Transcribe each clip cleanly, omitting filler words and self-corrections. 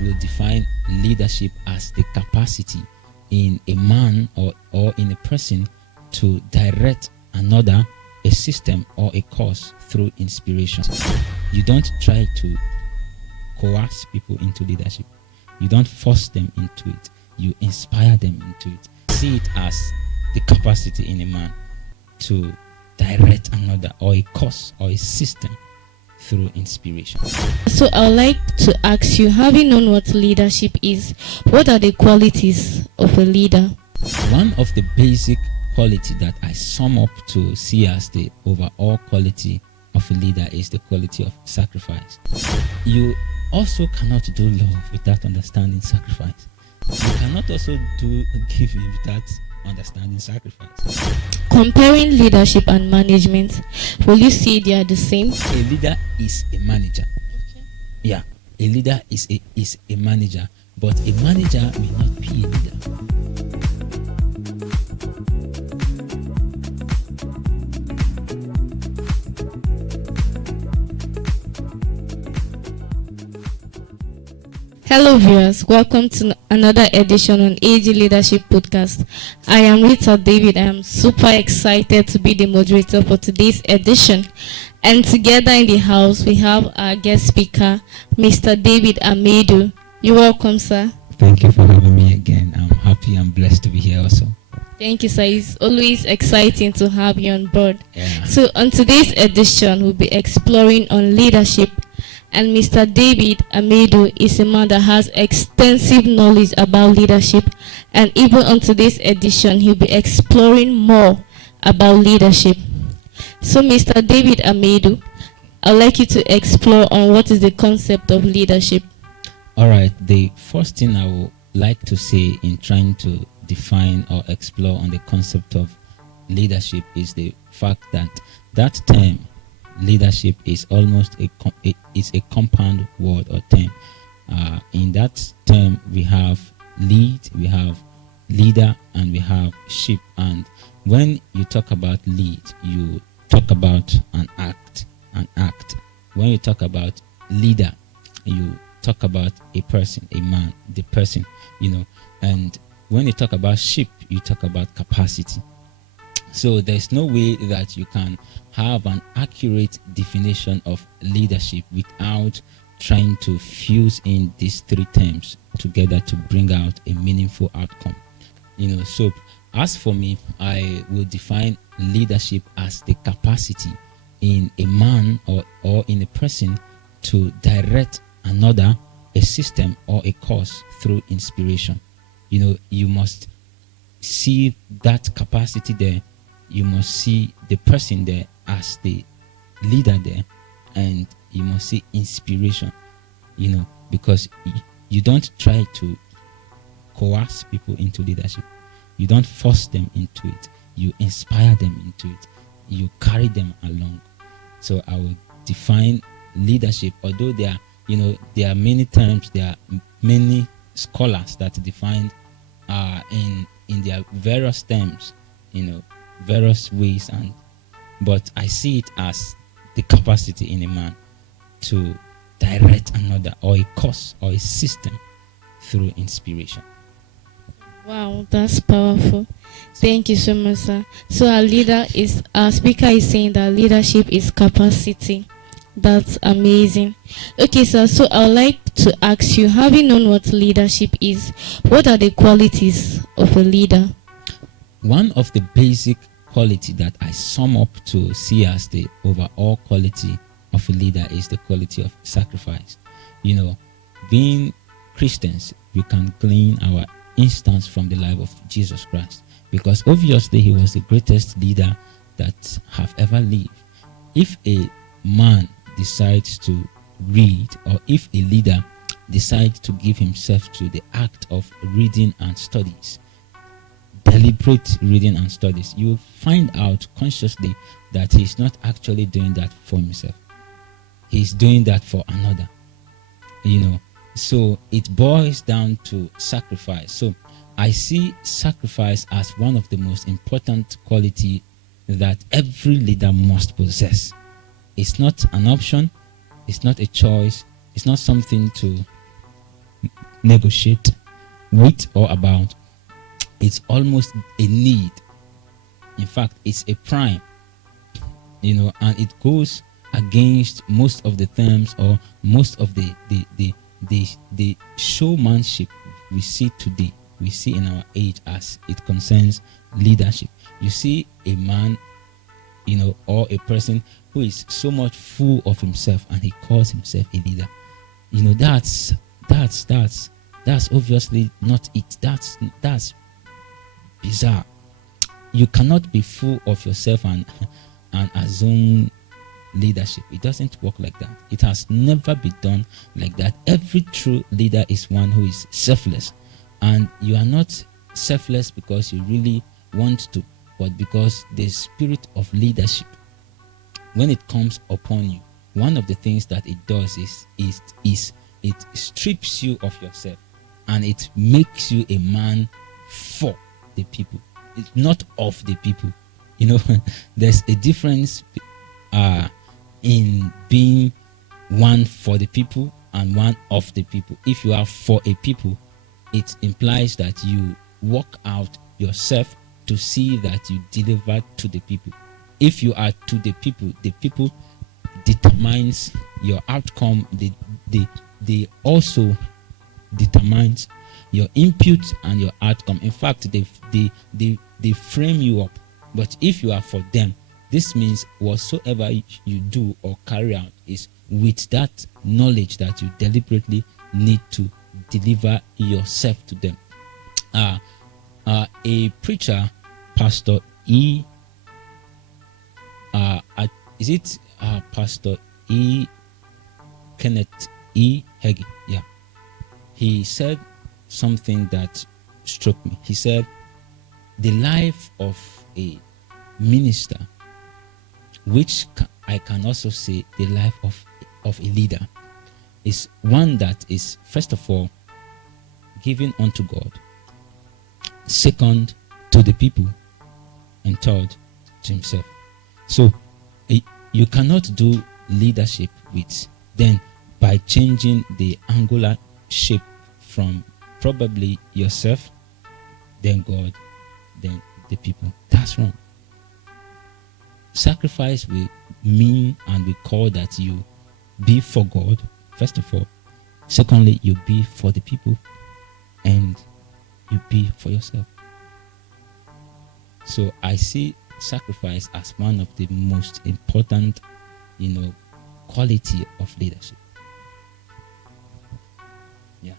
will define leadership as the capacity in a man or in a person to direct another, a system, or a cause through inspiration. You don't try to coerce people into leadership. You don't force them into it. You inspire them into it. See it as the capacity in a man to direct another, or a cause, or a system through inspiration. So I would like to ask you, having known what leadership is, what are the qualities of a leader? One of the basic quality that I sum up to see as the overall quality of a leader is the quality of sacrifice. You also cannot do love without understanding sacrifice. You cannot also do giving without understanding sacrifice. Comparing leadership and management, will you say they are the same? A leader is a manager. Okay. Yeah, a leader is a manager, but a manager may not be a leader. Hello viewers, welcome to another edition on AG Leadership Podcast. I am Rita David. I am super excited to be the moderator for today's edition. And together in the house, we have our guest speaker, Mr. David Amedu. You're welcome, sir. Thank you for having me again. I'm happy and blessed to be here also. Thank you, sir. It's always exciting to have you on board. Yeah. So on today's edition, we'll be exploring on leadership. And Mr. David Amedu is a man that has extensive knowledge about leadership. And even on today's edition, he'll be exploring more about leadership. So Mr. David Amedu, I'd like you to explore on what is the concept of leadership. All right. The first thing I would like to say in trying to define or explore on the concept of leadership is the fact that that term, leadership, is almost a compound word or term. In that term, we have lead, we have leader, and we have ship. And when you talk about lead, you talk about an act. When you talk about leader, you talk about a person, a man, the person, And when you talk about ship, you talk about capacity. So there's no way that you can have an accurate definition of leadership without trying to fuse in these three terms together to bring out a meaningful outcome. So as for me, I will define leadership as the capacity in a man or in a person to direct another, a system, or a cause through inspiration. You must see that capacity there. You must see the person there as the leader there, and you must see inspiration, because you don't try to coerce people into leadership. You don't force them into it. You inspire them into it. You carry them along. So I will define leadership, although there are many terms, there are many scholars that define in their various terms, various ways, but I see it as the capacity in a man to direct another, or a cause, or a system through inspiration. Wow, that's powerful. Thank you so much, sir. So our speaker is saying that leadership is capacity. That's amazing. Okay, sir, so I would like to ask you, having known what leadership is, what are the qualities of a leader? One of the basic quality that I sum up to see as the overall quality of a leader is the quality of sacrifice. Being Christians, we can glean our instance from the life of Jesus Christ, because obviously he was the greatest leader that have ever lived. If a man decides to read, or if a leader decides to give himself to the act of reading and studies, deliberate reading and studies, you find out consciously that he's not actually doing that for himself. He's doing that for another. So it boils down to sacrifice. So I see sacrifice as one of the most important quality that every leader must possess. It's not an option. It's not a choice. It's not something to negotiate with or about. It's almost a need. In fact, it's a prime, and it goes against most of the terms or most of the showmanship we see today, we see in our age as it concerns leadership. You see a man, or a person who is so much full of himself and he calls himself a leader. That's obviously not it. That's bizarre. You cannot be full of yourself and assume leadership. It doesn't work like that. It has never been done like that. Every true leader is one who is selfless, and you are not selfless because you really want to, but because the spirit of leadership, when it comes upon you, one of the things that it does is it strips you of yourself and it makes you a man for the people. It's not of the people. There's a difference in being one for the people and one of the people. If you are for a people, it implies that you work out yourself to see that you deliver to the people. If you are to the people determines your outcome. They also determines your input and your outcome. In fact, they frame you up. But if you are for them, this means whatsoever you do or carry out is with that knowledge that you deliberately need to deliver yourself to them. A preacher, Pastor E. Is it Pastor E. Kenneth E. Hagin? Yeah. He said something that struck me. He said, the life of a minister, which I can also say the life of a leader, is one that is, first of all, given unto God, second, to the people, and third, to himself. So you cannot do leadership with then by changing the angular shape from probably yourself, then God, then the people. That's wrong. Sacrifice will mean and will call that you be for God, first of all. Secondly, you be for the people, and you be for yourself. So I see sacrifice as one of the most important, quality of leadership. Yeah.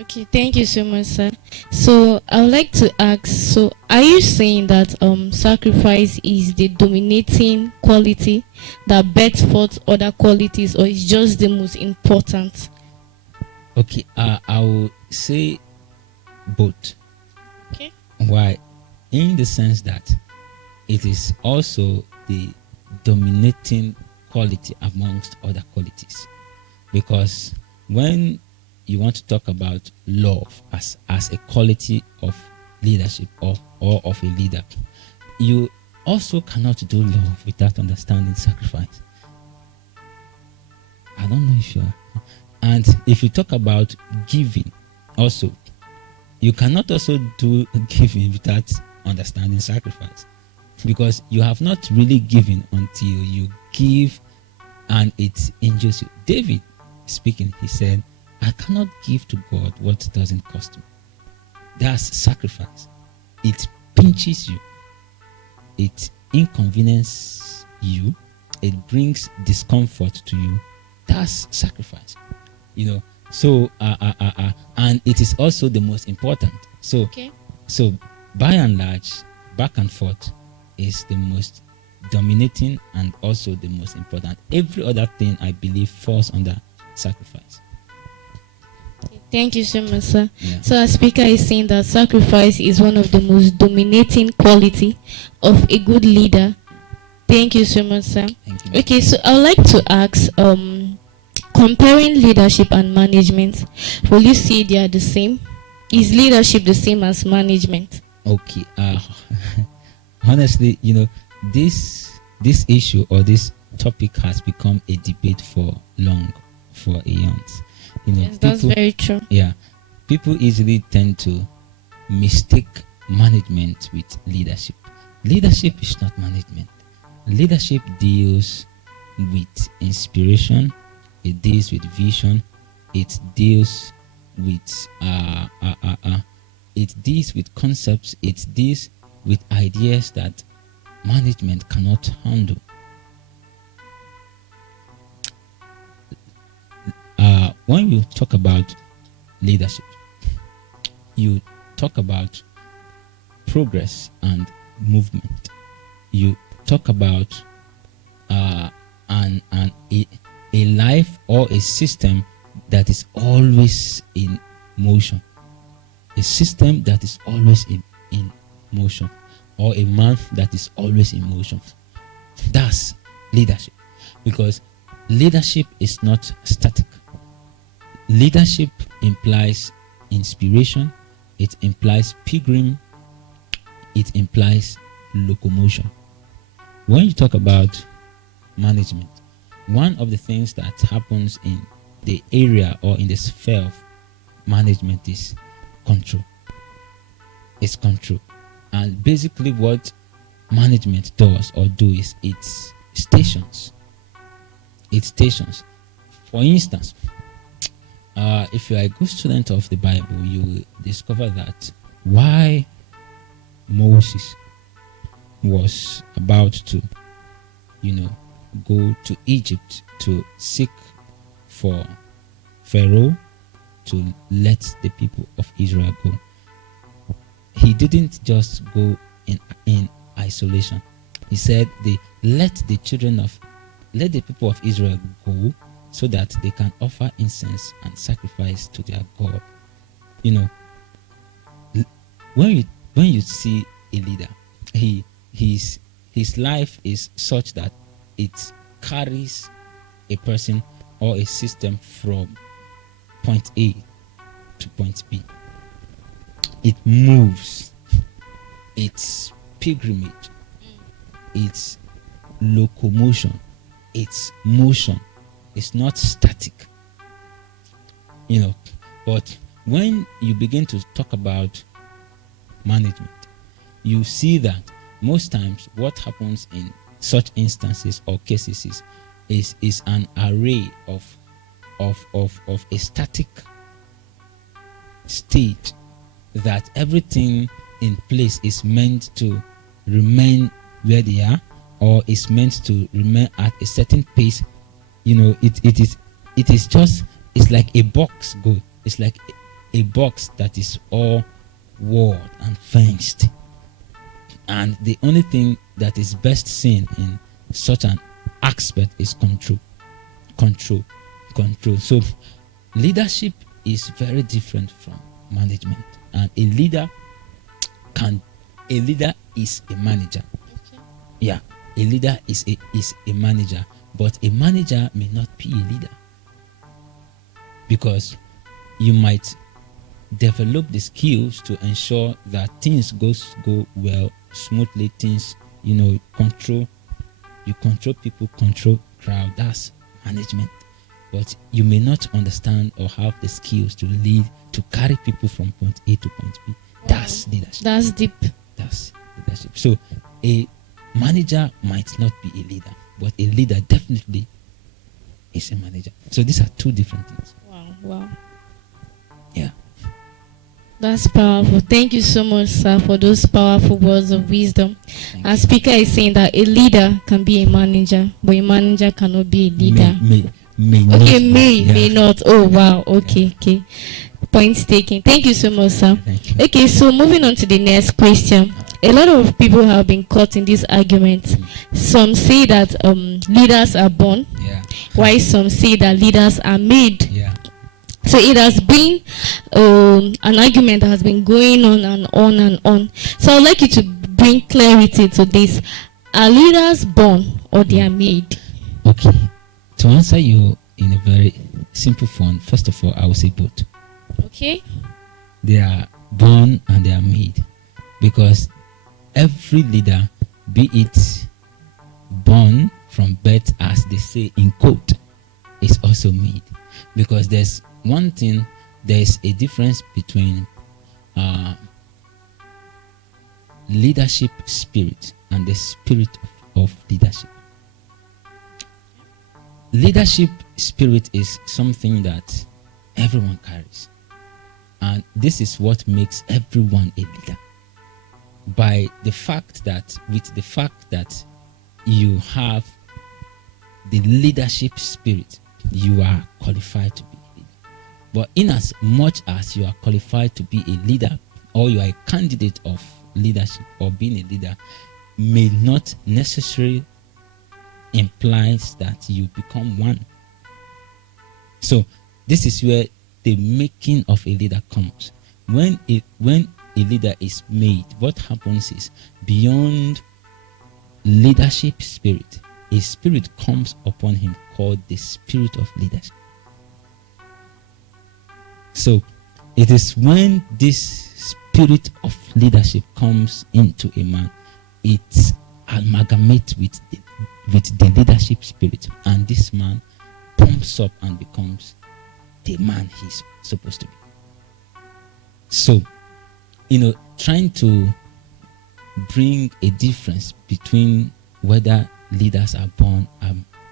Okay, thank you so much, sir. So I would like to ask, so are you saying that sacrifice is the dominating quality that bets forth other qualities, or is just the most important? Okay, I will say both. Okay. Why? In the sense that it is also the dominating quality amongst other qualities. Because when you want to talk about love as a quality of leadership or of a leader, you also cannot do love without understanding sacrifice. I don't know if you are. And if you talk about giving also, you cannot also do giving without understanding sacrifice, because you have not really given until you give and it injures you. David speaking, he said, I cannot give to God what doesn't cost me. That's sacrifice. It pinches you, it inconveniences you, it brings discomfort to you. That's sacrifice. So and it is also the most important. So Okay. So by and large, back and forth is the most dominating and also the most important. Every other thing, I believe, falls under sacrifice. Thank you so much, sir. Yeah. So our speaker is saying that sacrifice is one of the most dominating quality of a good leader. Thank you so much, sir. Thank you. Okay, so I would like to ask, comparing leadership and management, will you say they are the same? Is leadership the same as management? Okay. Honestly, this issue or this topic has become a debate for eons. Yes, that's very true. Yeah. people easily tend to mistake management with leadership. Leadership is not management. Leadership deals with inspiration, it deals with vision, it deals with concepts, it deals with ideas that management cannot handle. When you talk about leadership, you talk about progress and movement. You talk about a life or a system that is always in motion. A system that is always in motion, or a man that is always in motion. That's leadership, because leadership is not static. Leadership implies inspiration, it implies pilgrim, it implies locomotion. When you talk about management, one of the things that happens in the area or in the sphere of management is control. It's control. And basically what management does or do is it's stations. It's stations. For instance, if you are a good student of the Bible, you will discover that why Moses was about to, go to Egypt to seek for Pharaoh to let the people of Israel go. He didn't just go in isolation. He said, let the people of Israel go so that they can offer incense and sacrifice to their God. When you see a leader, his life is such that it carries a person or a system from point A to point B. It moves. It's pilgrimage. It's locomotion. It's motion. It's not static. But when you begin to talk about management, you see that most times what happens in such instances or cases is an array of a static state, that everything in place is meant to remain where they are, or is meant to remain at a certain pace. It's like a box go. It's like a box that is all walled and fenced, and the only thing that is best seen in such an aspect is control. So leadership is very different from management, and a leader is a manager. Okay. Yeah, a leader is a manager, but a manager may not be a leader, because you might develop the skills to ensure that things go well, smoothly. Things, control people, control crowd. That's management. But you may not understand or have the skills to lead, to carry people from point A to point B. That's leadership. That's deep. That's leadership. So a manager might not be a leader, but a leader definitely is a manager. So these are two different things. Wow. Yeah. That's powerful. Thank you so much, sir, for those powerful words of wisdom. Our speaker is saying that a leader can be a manager, but a manager cannot be a leader. May not. Oh, wow. Okay. Points taken. Thank you so much, sir. Okay, so moving on to the next question. A lot of people have been caught in this argument. Some say that leaders are born, while some say that leaders are made. So it has been an argument that has been going on and on and on. So I'd like you to bring clarity to this. Are leaders born or they are made? Okay. To answer you in a very simple form, first of all, I will say both. Okay. They are born and they are made, because every leader, be it born from birth, as they say in quote, is also made. Because there's one thing there is a difference between leadership spirit and the spirit of leadership. Leadership spirit is something that everyone carries, and this is what makes everyone a leader. By the fact that, with the fact that you have the leadership spirit, you are qualified to be a leader. But in as much as you are qualified to be a leader, or you are a candidate of leadership, or being a leader may not necessarily implies that you become one. So this is where the making of a leader comes. When a leader is made, what happens is, beyond leadership spirit, a spirit comes upon him called the spirit of leadership. So it is when this spirit of leadership comes into a man, it amalgamates with the leadership spirit, and this man pumps up and becomes the man he's supposed to be. So, trying to bring a difference between whether leaders are born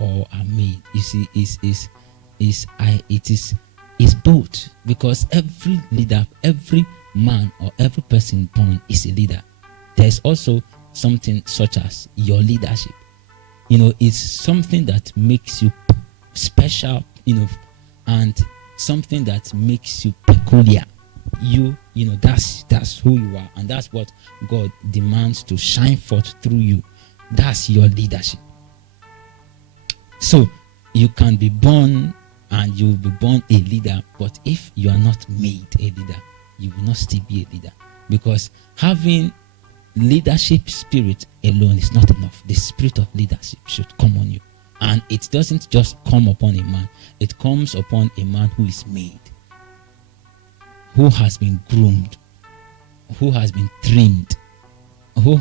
or are made, you see, it is both, because every leader, every man or every person born is a leader. There's also something such as your leadership. It's something that makes you special, and something that makes you peculiar. That's who you are, and that's what God demands to shine forth through you. That's your leadership. So you can be born, and you will be born a leader, but if you are not made a leader, you will not still be a leader, because having leadership spirit alone is not enough. The spirit of leadership should come on you, and it doesn't just come upon a man. It comes upon a man who is made, who has been groomed, who has been trimmed, who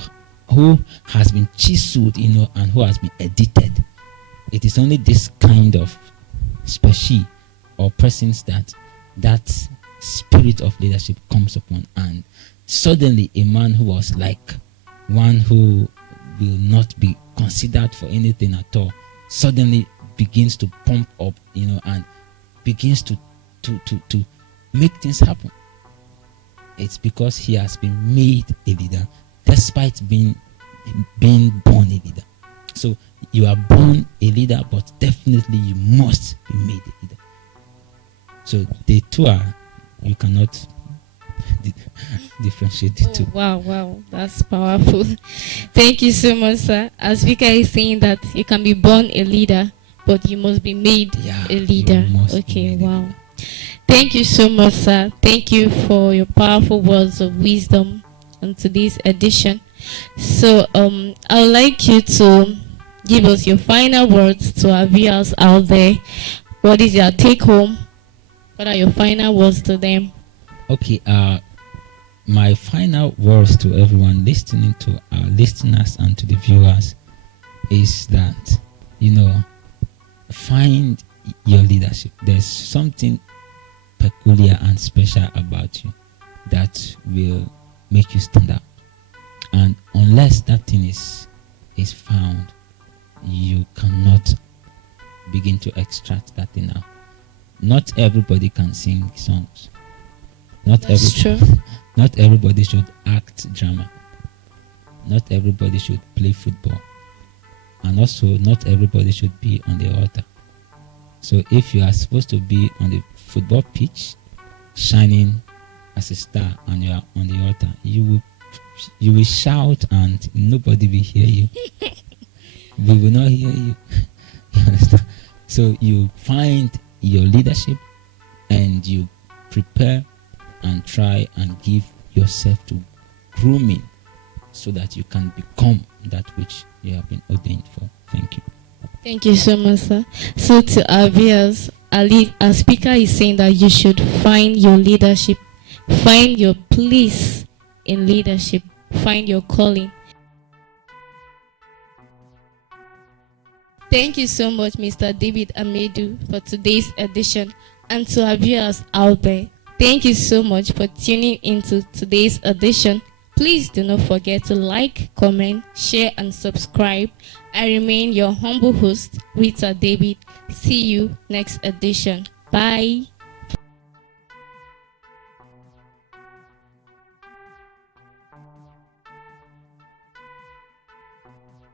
has been chiseled, and who has been edited. It is only this kind of species or persons that spirit of leadership comes upon, and suddenly a man who was like one who will not be considered for anything at all suddenly begins to pump up, and begins to make things happen. It's because he has been made a leader despite being born a leader. So you are born a leader, but definitely you must be made a leader. So the two are, you cannot differentiate the two. Wow, that's powerful. Thank you so much, sir. As Vika is saying that you can be born a leader, but you must be made a leader. Okay, wow. Thank you so much, sir. Thank you for your powerful words of wisdom on today's edition. So I would like you to give us your final words to our viewers out there. What is your take home? What are your final words to them? Okay, my final words to everyone listening, to our listeners and to the viewers, is that, find your leadership. There's something peculiar and special about you that will make you stand out. And unless that thing is found, you cannot begin to extract that thing out. Not everybody can sing songs. That's true. Not everybody should act drama. Not everybody should play football. And also, not everybody should be on the altar. So if you are supposed to be on the football pitch, shining as a star, and you are on the altar, you will shout and nobody will hear you. We will not hear you. You understand? So you find your leadership, and you prepare and try and give yourself to grooming, so that you can become that which you have been ordained for. Thank you. Thank you so much, sir. So to our viewers, our speaker is saying that you should find your leadership, find your place in leadership, find your calling. Thank you so much, Mr. David Amedu, for today's edition. And to our viewers out there, Thank you so much for tuning into today's edition. Please do not forget to like, comment, share, and subscribe. I remain your humble host, Rita David. See you next edition. Bye.